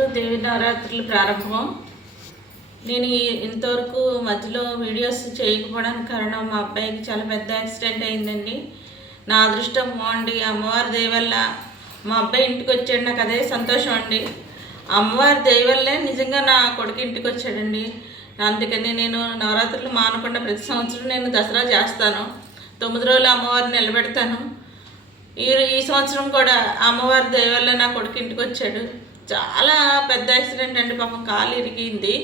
ఈరోజు దేవి నవరాత్రులు ప్రారంభం. నేను ఇంతవరకు మధ్యలో వీడియోస్ చేయకపోవడానికి కారణం మా అబ్బాయికి చాలా పెద్ద యాక్సిడెంట్ అయిందండి. నా అదృష్టం బాగుండి అమ్మవారి దయవల్ల మా అబ్బాయి ఇంటికి వచ్చాడు. నాకు అదే సంతోషం అండి. అమ్మవారి దయవల్లే నిజంగా నా కొడుకు ఇంటికి వచ్చాడండి. అందుకని నేను నవరాత్రులు మానకుండా ప్రతి సంవత్సరం నేను దసరా చేస్తాను. తొమ్మిది రోజులు అమ్మవారిని నిలబెడతాను. ఈ ఈ సంవత్సరం కూడా అమ్మవారి దయవల్ల నా కొడుకు ఇంటికి వచ్చాడు. చాలా పెద్ద యాక్సిడెంట్ అండి పాపం కాలు ఇరిగింది.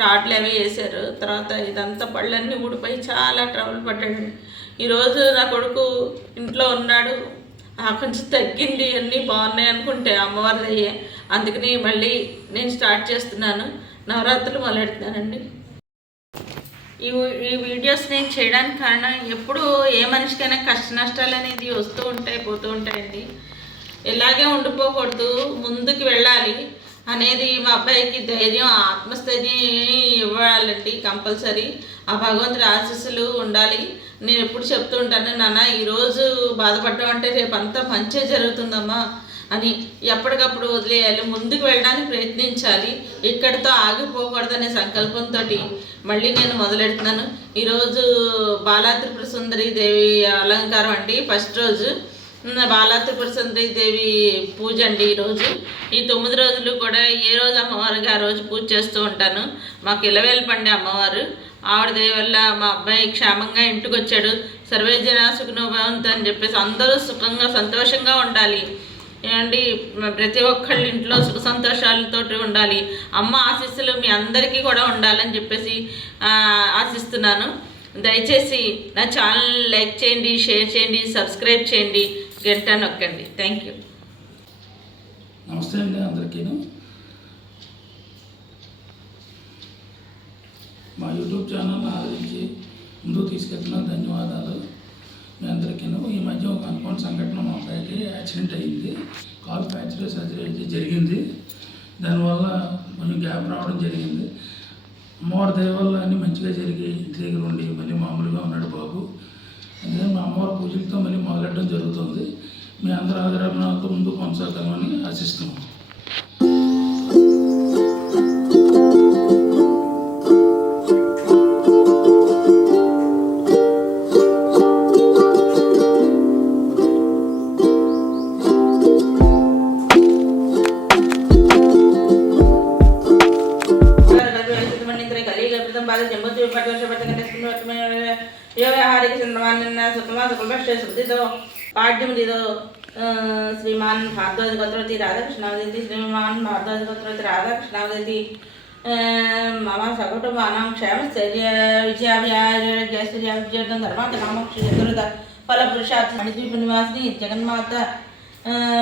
రాడ్లు అవి వేసారు తర్వాత ఇదంతా పళ్ళన్నీ ఊడిపోయి చాలా ట్రబుల్ పడ్డాడు. ఈరోజు నా కొడుకు ఇంట్లో ఉన్నాడు. ఆ కొంచెం తగ్గింది. అన్నీ బాగున్నాయి అనుకుంటే అమ్మవారి అయ్యే అందుకని మళ్ళీ నేను స్టార్ట్ చేస్తున్నాను. నవరాత్రులు మొదలెడుతున్నానండి. ఈ ఈ వీడియోస్ నేను చేయడానికి కారణం ఎప్పుడు ఏ మనిషికైనా కష్ట నష్టాలు అనేది వస్తూ ఉంటాయి పోతూ ఉంటాయండి. ఇలాగే ఉండిపోకూడదు ముందుకు వెళ్ళాలి అనేది మా అబ్బాయికి ధైర్యం ఆత్మస్థైర్యం ఇవ్వాలండి కంపల్సరీ. ఆ భగవంతుడి ఆశీస్సులు ఉండాలి. నేను ఎప్పుడు చెప్తూ ఉంటాను నాన్న ఈరోజు బాధపడడం అంటే రేపు అంతా మంచే జరుగుతుందమ్మా అని ఎప్పటికప్పుడు వదిలేయాలి. ముందుకు వెళ్ళడానికి ప్రయత్నించాలి. ఇక్కడితో ఆగిపోకూడదనే సంకల్పంతో మళ్ళీ నేను మొదలెడుతున్నాను. ఈరోజు బాలాత్రిపుర సుందరి దేవి అలంకారం అండి. ఫస్ట్ రోజు బాలా త్రిపుర దేవి పూజ అండి ఈరోజు ఈ తొమ్మిది రోజులు కూడా ఏ రోజు అమ్మవారికి ఆ రోజు పూజ చేస్తూ ఉంటాను. మాకు ఇలవేలు పండే అమ్మవారు. ఆవిడ దయ వల్ల మా అబ్బాయి క్షేమంగా ఇంటికి వచ్చాడు. సర్వే జన భవంత అని చెప్పేసి అందరూ సుఖంగా సంతోషంగా ఉండాలి. ఏమండి ప్రతి ఒక్కళ్ళ ఇంట్లో సుఖ సంతోషాలతోటి ఉండాలి. అమ్మ ఆశీస్సులు మీ అందరికీ కూడా ఉండాలని చెప్పేసి ఆశిస్తున్నాను. దయచేసి నా ఛానల్ లైక్ చేయండి షేర్ చేయండి సబ్స్క్రైబ్ చేయండి. గంట నొక్కండి. థ్యాంక్ యూ నమస్తే అండి అందరికీను. మా యూట్యూబ్ ఛానల్ ఆదరించి ముందుకు తీసుకెళ్తున్న ధన్యవాదాలు. మీ అందరికీ ఈ మధ్య ఒక అనుకోని సంఘటన మా అబ్బాయికి యాక్సిడెంట్ అయ్యింది కాల్ ఫ్రాక్చర్ సర్జరీ అయితే జరిగింది. దానివల్ల కొంచెం గ్యాప్ రావడం జరిగింది. అమ్మవారి దయ వల్ల మంచిగా జరిగి ఇంటి దగ్గర ఉండి మళ్ళీ మామూలుగా ఉన్నాడు బాబు. అదే మా అమ్మవారి పూజలతో మళ్ళీ మొదలెట్టడం జరుగుతుంది. మీ అందరూ ఆదరణతో ముందు కొనసాగాలని ఆశిస్తున్నాం. రాధాకృష్ణావతి శ్రీమాన్ భారద్వాజ గోత్రవతి రాధాకృష్ణావతి మమ సకుటుంబానం క్షేమ స్థైర్య విజయం ధర్మాత కామక్ష చతురత ఫలపురుషార్థ మణిద్వీప నివాసిని జగన్మాత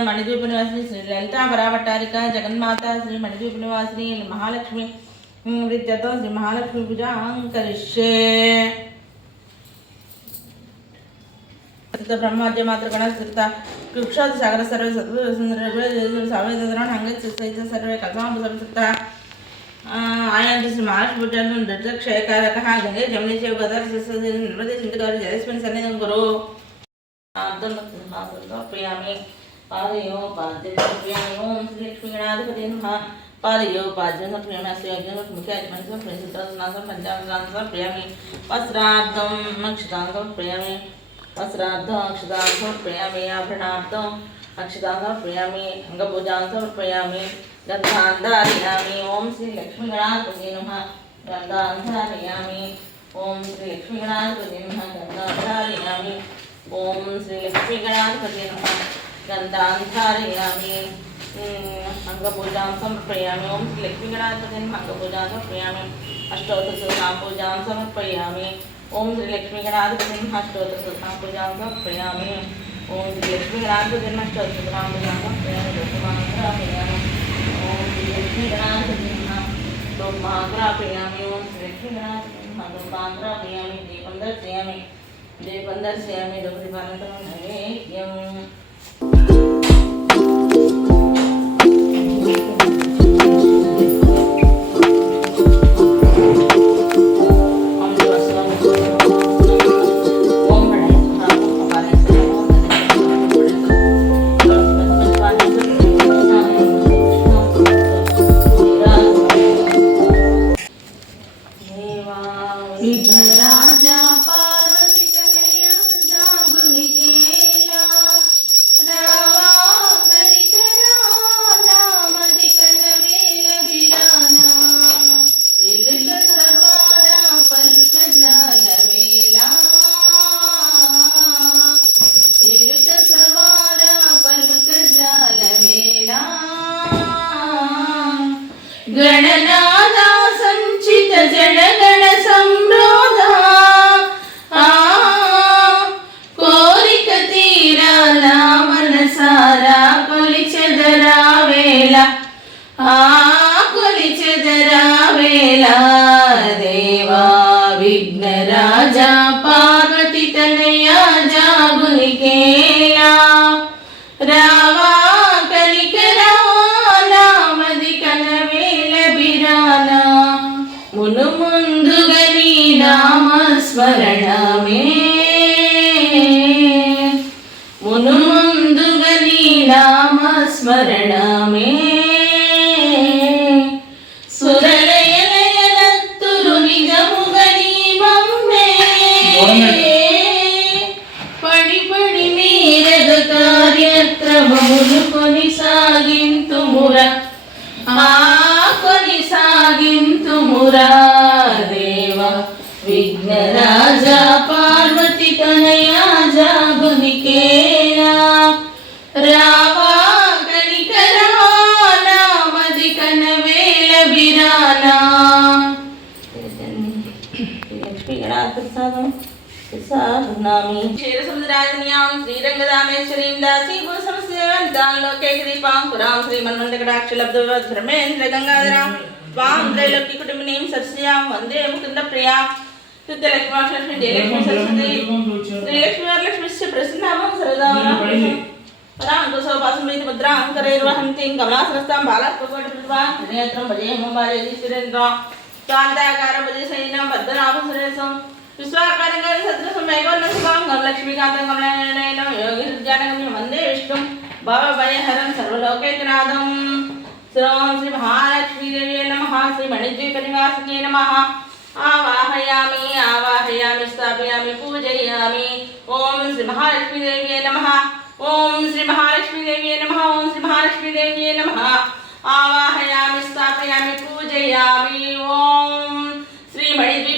మణిద్వీప నివాసిని శ్రీ లలితా పరావట్టారిక జగన్మాత శ్రీ మణిద్వీప నివాసిని మహాలక్ష్మి విద్యతో శ్రీ మహాలక్ష్మి పూజ అహంకరిష్యే బ్రహ్మాద్య మాత్ర గణ స్థిత कृक्षात् सागर सर्वे सत्वसन्दर्भे सावेदरान् हङ्गत् सहित सर्वे कथां संस्कृतः आयान्ति श्री महाराष्ट्रभूटान् दत्तक्षयकारकः गङ्गे जमने चैव गदार्सस्य नृपति चिन्तकारि जयस्मिन् सन्निधं कुरु प्रियामि पादयो पाद्यप्रियामि ओं श्रीलक्ष्मीगणाधिपति नमः पादयो पाद्यं प्रियमस्य मुख्यात्मनसं प्रियसुत्रासनासं पञ्चासनासं प्रियामि वस्त्रार्थं मक्षितान्तं प्रियामि वस्त्रार्थम अक्षतांश समर्पयामि आभरणार्थम अक्षतांश समर्पयामि अंगभुजान समर्पयामि गंधान धारयामि ओम श्री लक्ष्मी गणाधिपति नमः गंधान धारयामि ओम श्री लक्ष्मी गणाधिपति नमः गंधान धारयामि ओम श्री लक्ष्मी गणाधिपति नमः गंधान धारयामि अंगभुजान समर्पयामि ओम श्री लक्ष्मी गणाधिपति नमः अंगभुजान समर्पयामि अष्टोत्तर पूजां समर्पयामि ओम लक्ष्मी गणाध नाम पूजांग प्रयामी ओम लक्ष्मी गणाध नाम प्रयाम ओम लक्ष्मी गणाध लोकमांग्रा प्रयाम ओम लक्ष्मी गणाध लोकमांग्रा प्रयामी देवंदर प्रयामी देवंदर प्रयामी लोकपानतम हरे यम வேலா தேவா விக்னராஜா பார்வதி தனையா ஜாபுனி கேலா ராவா கலிகரா நாமதி கனவேல பிரானா మును ముందుగా నీ నామస్మరణమే మును ముందుగా నీ నామస్మరణమే శ్రీరంగదామేశ్వరీం దాసీ భూసమస్యవంతాంలోకే దీపాం పురాం శ్రీమన్మందకటాక్షలబ్ధర్మేంద్ర గంగాధరాం త్వాం త్రైలోక్య కుటుంబినీం సత్స్యాం వందే ముకుంద ప్రియాం జయలక్ష్మి సరస్వతి. శ్రీలక్ష్మీ వరలక్ష్మిశ్చ ప్రసన్నామం సరదావరాం రామకుశోపాసమృతి ముద్రాం కరైర్వహంతిం కమలాసనస్తాం బాలాస్పకోటి ప్రతిభాం త్రినేత్రం భజేమ బాలేది సురేంద్రం శాంతాకారం భజే సైన్యం పద్మనాభ సురేశం. విశ్వాకారంగా సదృశం వైగోన్న శుభాంగం లక్ష్మీకాంతం కమలనయనం యోగి జానగమ్యం వందే విష్ణుం భవభయహరం సర్వలోకైకనాథం శ్రీం శ్రీ మహాలక్ష్మీదేవ్యై నమః శ్రీ మణిద్వీపనివాసిన్యై నమః ఆవాహయామి ఆవాహయామి స్థాపయామి పూజయామి ఓం శ్రీ మహాలక్ష్మీదేవ్యై నమః ఓం శ్రీ మహాలక్ష్మీదేవ్యై నమః ఓం శ్రీ మహాలక్ష్మీదేవ్యై నమః ఆవాహయామి స్థాపయామి పూజయామి ఓం శ్రీ మణిద్వీప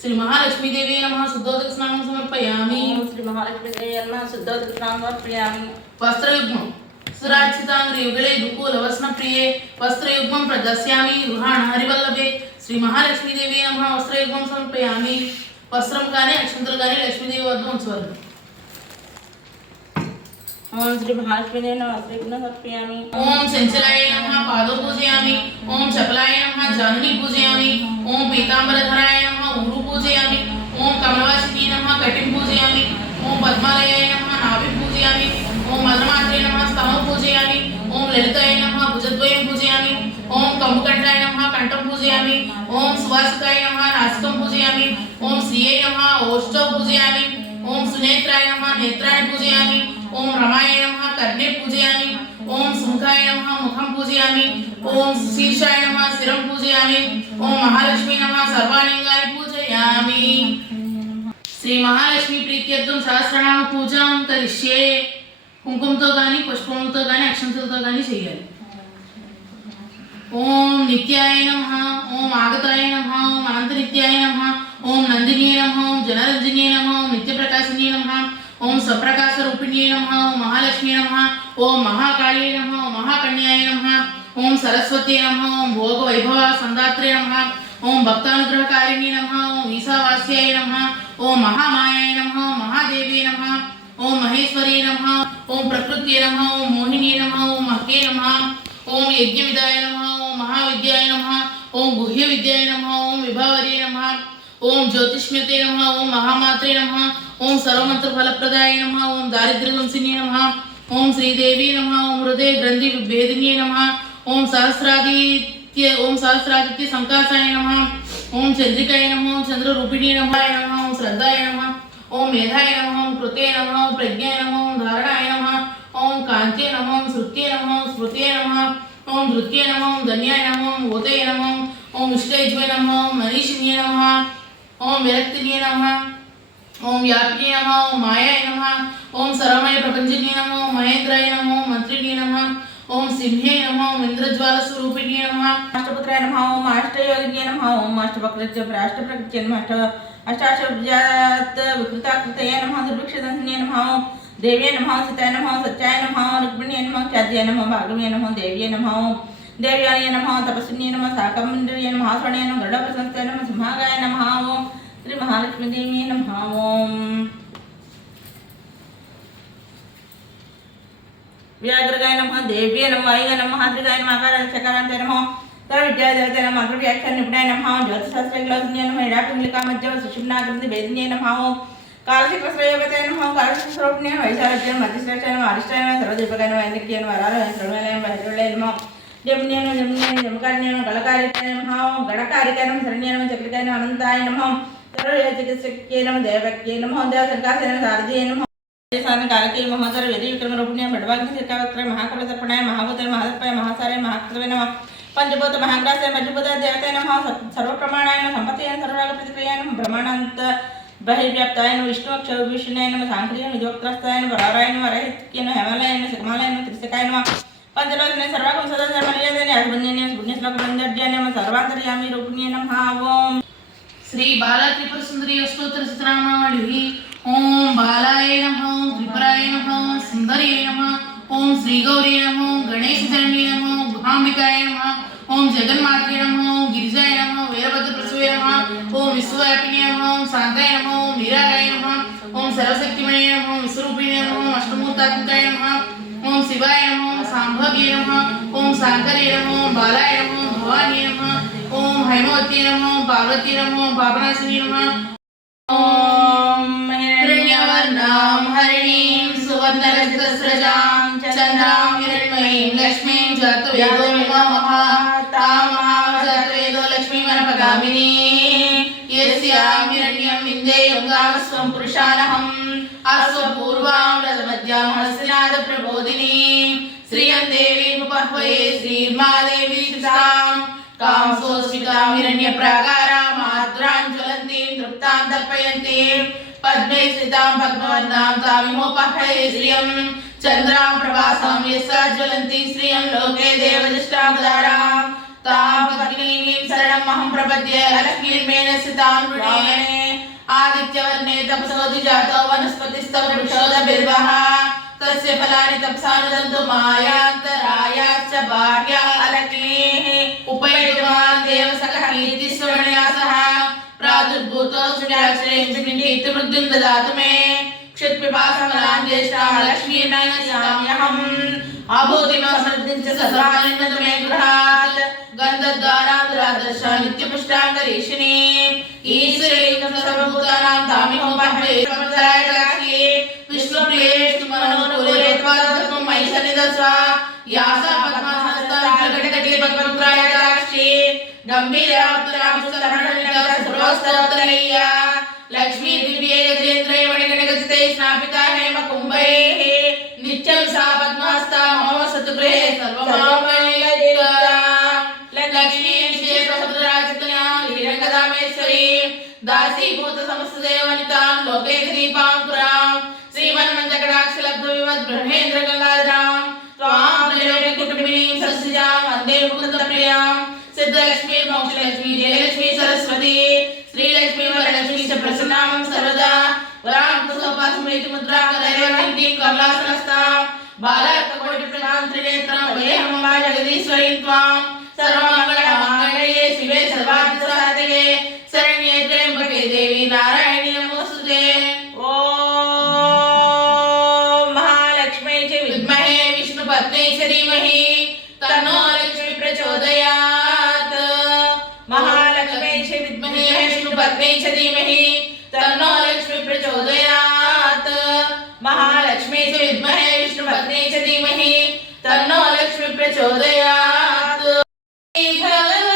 श्री महालक्ष्मी देवी नम शुद्धोदक स्नान समर्पयामी श्री महालक्ष्मी देवी नम शुद्धोदक स्नान समर्पयामी वस्त्र युग्म सुराक्षितांग्रि युगले विपुल वसन प्रिय वस्त्र युग्म प्रदस्यामी गृहाण हरिवल्लभे श्री वस्त्र युग्म समर्पयामी ఓం శ్రీ భాష్మినే నమః. శ్రీగుణ ఓం చంచలాయ నమః పాదో పూజయామి ఓం చపలాయ నమః జానుని పూజయామి. ఓం పీతాంబరధరాయ నమః ఊరు పూజయామి. ఓం కమలవాసిని నమః కటిం పూజయామి. ఓం పద్మాలయాయ నమః నాభి పూజయామి. ఓం మదమాత్రే నమః స్తమం పూజయామి. ఓం లలితాయ నమః భుజద్వయం పూజయామి. ఓం కంబుకంఠాయ నమః కంఠం పూజయామి. ఓం సువాసికాయ నమః నాసికం పూజయామి. ఓం శ్రీయై నమః ఓష్టౌ పూజయామి. ఓం సునేత్రాయ నమః నేత్రాన్ని పూజయామి. ఓం రమాయ నమః కర్ణే పూజయామి ఓం సుముఖాయ నమః ముఖం పూజయామి ఓం శీర్షాయ నమః శిరం పూజయామి ఓం మహాలక్ష్మి నమః సర్వాలింగాన్ని పూజయామి శ్రీ మహాలక్ష్మి ప్రీత్యర్థం సహస్రనామ పూజాం కరిష్యే కుంకుమతో కానీ పుష్పములతో కానీ అక్షంతలతో కానీ చేయాలి ఓం నిత్యాయ నమః ఓం ఆగతాయ నమః ఓం అనంత నిత్యాయ నమః ఓం నందిన్యే నమః ఓం జనరంజన్యే నమః ఓం నిత్యప్రకాశిన్యే నమః ఓం స్వప్రకాశ రూపిణ్యే నమ ఓం మహాలక్ష్మీ నమ ఓం మహాకాళీ నమ ఓం మహాకన్యాయ నమ ఓం సరస్వతి నమ ఓం భోగ వైభవ సందాత్రే నమ ఓం భక్తానుగ్రహకారిణి నమ ఓం ఈశావాస్యాయ నమ ఓం మహామాయాయ నమ ఓం మహాదేవి నమ ఓం మహేశ్వరీ నమ ఓం ప్రకృతి నమ ఓం మోహిని నమ ఓం మహకే నమ ఓం యజ్ఞ విదాయ నమ ఓం మహావిద్యాయ నమ ఓం గుహ్య విద్యాయ నమ ఓం విభావరీ నమ ओम ज्योतिष्मते नम ओम महामात्रे नम ओम सर्वमंत्र नम ओम दारिद्र्यवंसिनी नम ओम श्रीदेवी नम ओम हृदय ग्रंथि भेदिनी नम ओम सहस्रादित्य ओम सहस्रादित्य संकाशाय नम ओम चंद्रिकाय नम ओम चंद्ररूपिणी नम नम ओम श्रद्धाय नम ओम मेधाय नम ओम कृते नम ओम प्रज्ञाय नम ओम धारणाय नम ओम कांत्ये नम ओम श्रुत्ये नम ओम स्मृते नम ओम नृत्ये नम ओम धन्याय नम ओम ओते नम ओम इष्टैज्वे नम ओम मनीषिणी नम ओम विरक्तिने नमः ओम व्यापिने नमः ओम मायाय नमः ओम सरमय प्रपंचने नमः ओम महेंद्राय नमः ओम मंत्रिने नमः ओम सिंहे नमः ओम इंद्रज्वाल स्वरूपिणे नमः अष्टपत्राय नमः ओम अष्टयोगिने नमः ओम अष्टवक्रज्य अष्टप्रकृत्य नमः अष्ट अष्टाशब्जात विकृताकृतये नमः दुर्भिक्षदन्ये नमः देव्ये नमः सीताय नमः सत्याय नमः रुक्मिण्ये नमः ख्याद्ये नमः भागवे नमः देव्ये नमः देव्याय नमः तपस्विन्ये नमः साकम्भ्ये नमः स्वर्णे नमः गरुडप्रशंस्ते नमः सिंहागाय नमः ओम శ్రీ మహాలక్ష్మీదేవి నమ. ఓం. వ్యాఘ్రగాయ నమ దేవ్యే నమ వాయుగా నమ హాద్రిగాయ నమ ఆకారాల చకారాంత నమ తర విద్యాదేవత నమ మంత్ర వ్యాఖ్యాన నిపుణాయ నమ జ్యోతిశాస్త్ర నమ ఇడాకుండికా మధ్య సుషుమ్నాగ్రంథి వేదిన్య నమ కాలశిక కాలచక్రశ్రయోగత నమ కాలచక్రస్వరూపిణ్య వైశారథ్యం మధ్యశ్రేష్ఠ నమ అరిష్టాయ సర్వదీపకాయ నమ ఐంద్రియ నమ వరాల సర్వలయ బహిర్వలయ నమ జమున్య నమ జమున్య గళకారికాయ నమ గణకారికాయ నమ శరణ్య నమ చక్రికాయ నమ అనంతాయ నమ సర్వచికిత్సక్యే నమ దేవక్యే నమ దేవశంకాసయ నమ సారథియే నమ దేశాన్ని కాలకీ మహోదర విధి విక్రమ రూపిణ్య బడవాగ్ని శిఖావక్ర మహాకుల తర్పణాయ మహాభూత మహాదర్పాయ మహాసారాయ మహాకృతవే నమ పంచభూత మహాగ్రాసయ పంచభూత దేవతాయ నమ సర్వప్రమాణాయ నమ సంపత్తియ సర్వరాగ ప్రతిక్రియాయ నమ బ్రహ్మాండంత బహిర్వ్యాప్తాయ నమ విష్ణు అక్షభూషణాయ నమ సాంక్రియ విధోక్తస్థాయ నమ వరారాయ నమ రహిత్య నమ హేమాలయ నమ శిఖమాలయ నమ త్రిశకాయ నమ పంచలోచన సర్వాకం సదా సర్వనియదనే అభిమన్యనే పుణ్యశ్లోక బంధర్యాయ నమ సర్వాంతర్యామి రూపిణ్య నమ ఓం శ్రీ బాల త్రిపుర సుందరి అష్టోత్తర శతనామావళి ఓం బాలాయ నమ ఓం త్రిపురాయ నమ ఓం సుందర్యై నమ ఓం శ్రీ గౌరీ నమ ఓం గణేశ ధరణి నమ ఓం గుహాంబికాయ నమ ఓం జగన్మాత్రే నమ ఓం గిరిజాయ నమ ఓం వీరభద్ర ప్రసవే నమ ఓం విశ్వవ్యాపిని నమ ఓం శాంతాయ నమ ఓం నిరాగాయ నమ ఓం సర్వశక్తిమయ నమ ఓం విశ్వరూపిణి నమ ఓం అష్టమూర్తాత్మికాయ నమ ఓం శివాయ నమ ఓం సాంభవ్య నమ ఓం శాంకరే నమ ఓం బాలాయ నమ ఓం భవానీ నమ ఓం హైమవతి నమ పార్వతి పార్వతీ నమ పాపనాశిని నమ ఓం హిరణ్యవర్ణాం హరిణీం సువర్ణరజతస్రజాం చంద్రాం హిరణ్మయీం లక్ష్మీం జాతవేదో నమః. తామహాం జాతవేదో లక్ష్మీమనపగామినీ యస్యాం హిరణ్యం విందేయం గామస్వం పురుషానహం. రథమధ్యాం శ్రియం శ్రీర్మాదేవీ कांसोस्मितां हिरण्यप्राकारामाद्रां ज्वलन्तीं, तृप्तां तर्पयन्तीं। पद्मे स्थितां पद्मवर्णां तामिमोपहये श्रियं। चन्द्रां प्रभासां यस्सा ज्वलन्ति श्रियं। लोके देवदृष्टावतारां तां पद्मिनीं शरणमहं प्रपद्ये। अलक्ष्मीर्मेण स्थितां मृणे आदित्यवर्णे तपसोऽधिजातो वनस्पतिस्तव वृक्षोदभिर्वः तस्य फलानि तपसानुदन्तु मायान्तरायाश्च बाह्या अलक्नेः उपयुजमान् देव सकः कीर्तिस्वन्यासः प्रादुर्भूतो सुजाश्रयेतुमृत्युं ददातु मे क्षुत्पिपासमलाञ्जेष्टाः लक्ष्मीर्नयस्याम्यहम् आभूतिमसमृद्धिं च सदानन्दतु मे गृहात्। गन्धद्वारा दुरादर्शा नित्यपुष्टाङ्गरीषिणी। ईश्वरे सर्वभूतानां तामिहोपहरे గంధద్వారాం దురాదర్శ త్వాదత్వం మయి సన్నిధస్వ యాసా పద్మహస్తాంగటగటే పద్మపుత్రాయ సాక్షి గంభీరాపుత్రాపుస్తరణిక లక్ష్మీ దివ్యే గజేంద్రయ మణిగణగజితే స్నాపితా హేమ నిత్యం సా మమ లక్ష్మీ దాసీభూత సమస్త దేవనితాం లోకేక దీపాం పురా వివద్ బ్రహ్మేంద్ర గంగాధరాం త్వాం త్రిలోకి కుటుంబినీం సస్యాం వందే ముకుంద ప్రియాం సిద్ధలక్ష్మీ మోక్షలక్ష్మీ జయలక్ష్మీ సరస్వతి. శ్రీలక్ష్మీ వరలక్ష్మీ చ ప్రసన్నాం సర్వదా. వరాం కుసోపాసమేతి ముద్రాకరైవంతి కమలాసనస్తాం బాలకోటి ప్రధాన్ త్రినేత్రం వయేహం జగదీశ్వరీం త్వాం. പ്രചോദയാത് ഫല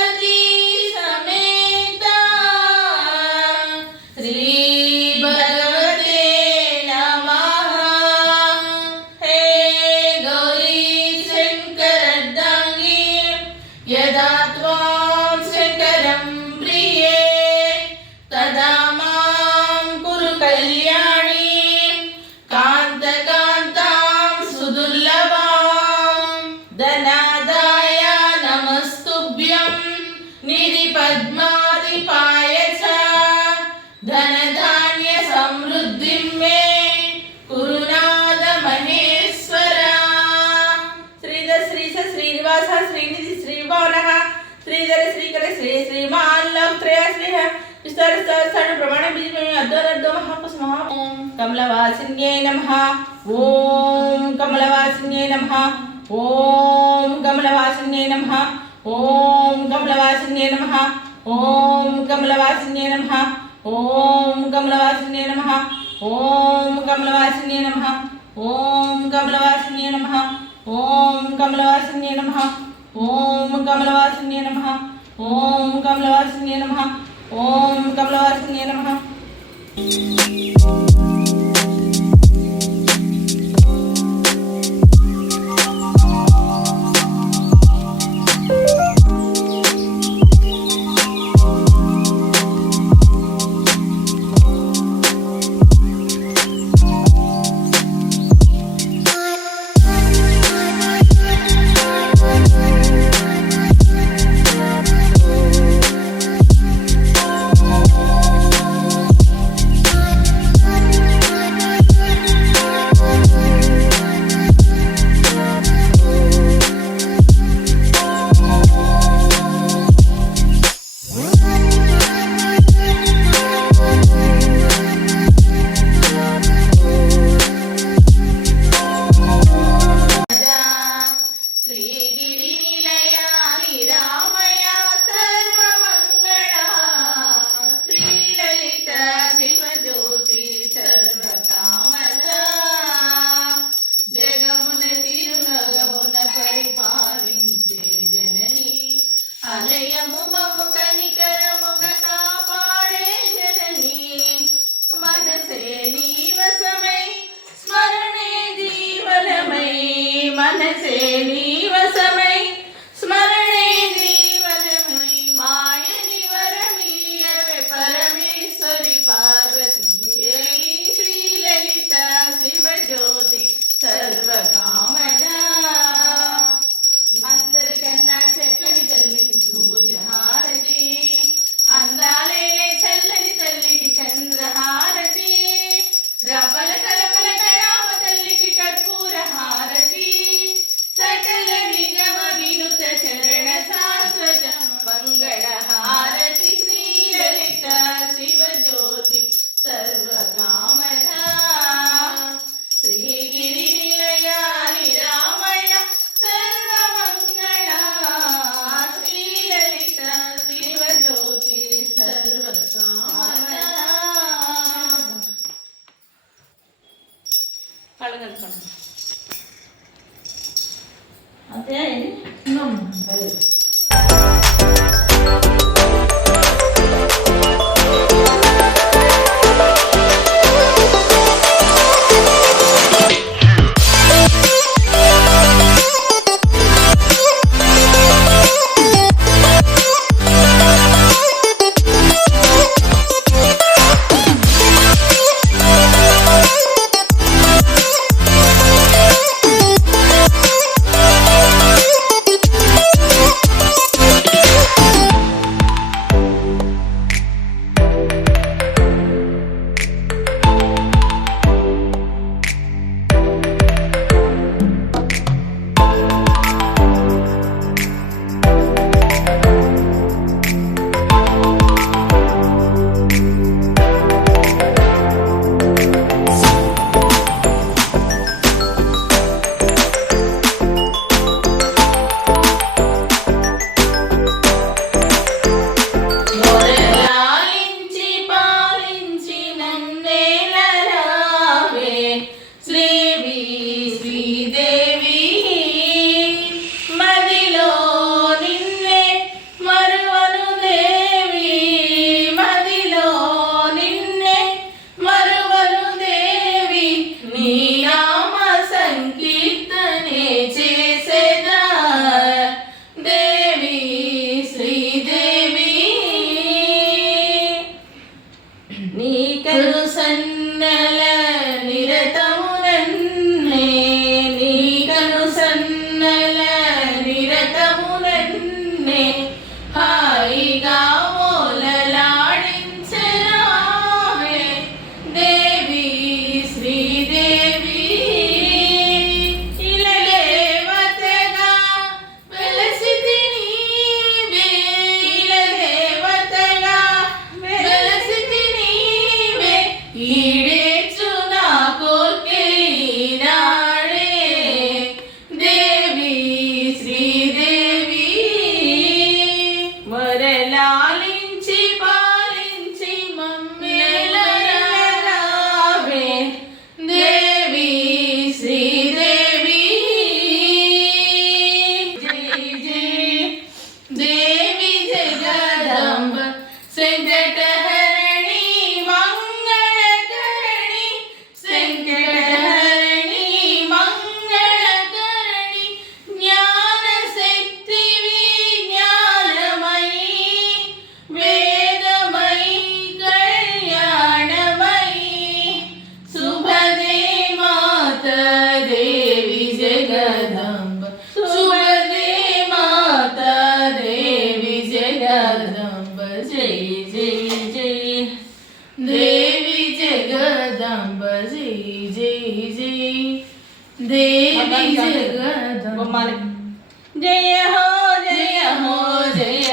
కమలవాసిన్యే నమ ఓం కమలవాసిన్యే నమ ఓం కమలవాసిన్యే నమ ఓం కమలవాసిన్యే నమ ఓం కమలవాసిన్యే నమ ఓం కమలవాసిన్యే నమ ఓం కమలవాసిన్యే నమ ఓం కమలవాసిన్యే నమ ఓం కమలవాసిన్యే నమ ఓం కమలవాసిన్యే నమ ఓం కమలవాసిన్యే నమ ఓం కమలవాసిన్యే నమ thank you മനസ്സേ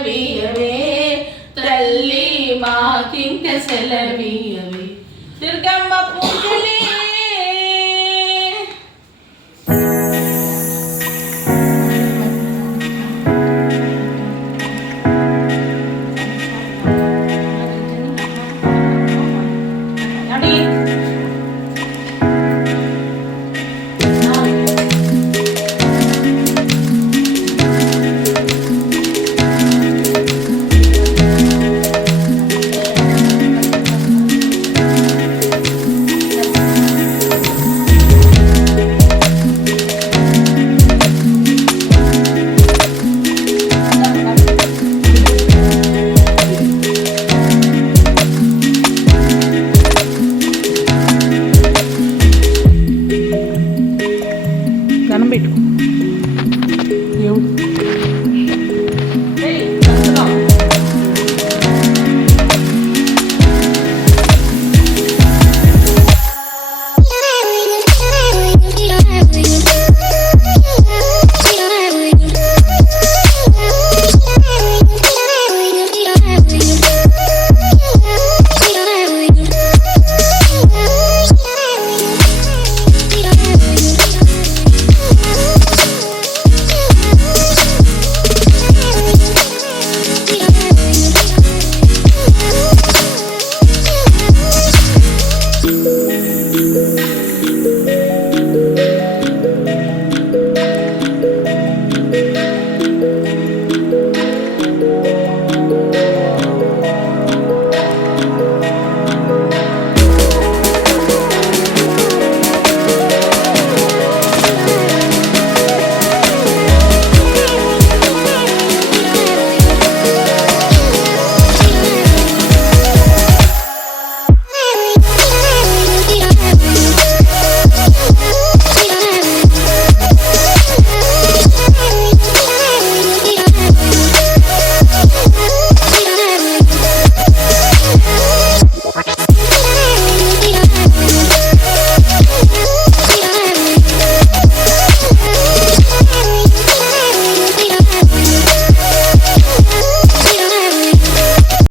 సెలవీయవే తల్లి మాకింక సెలవీయవే దుర్గమ్మ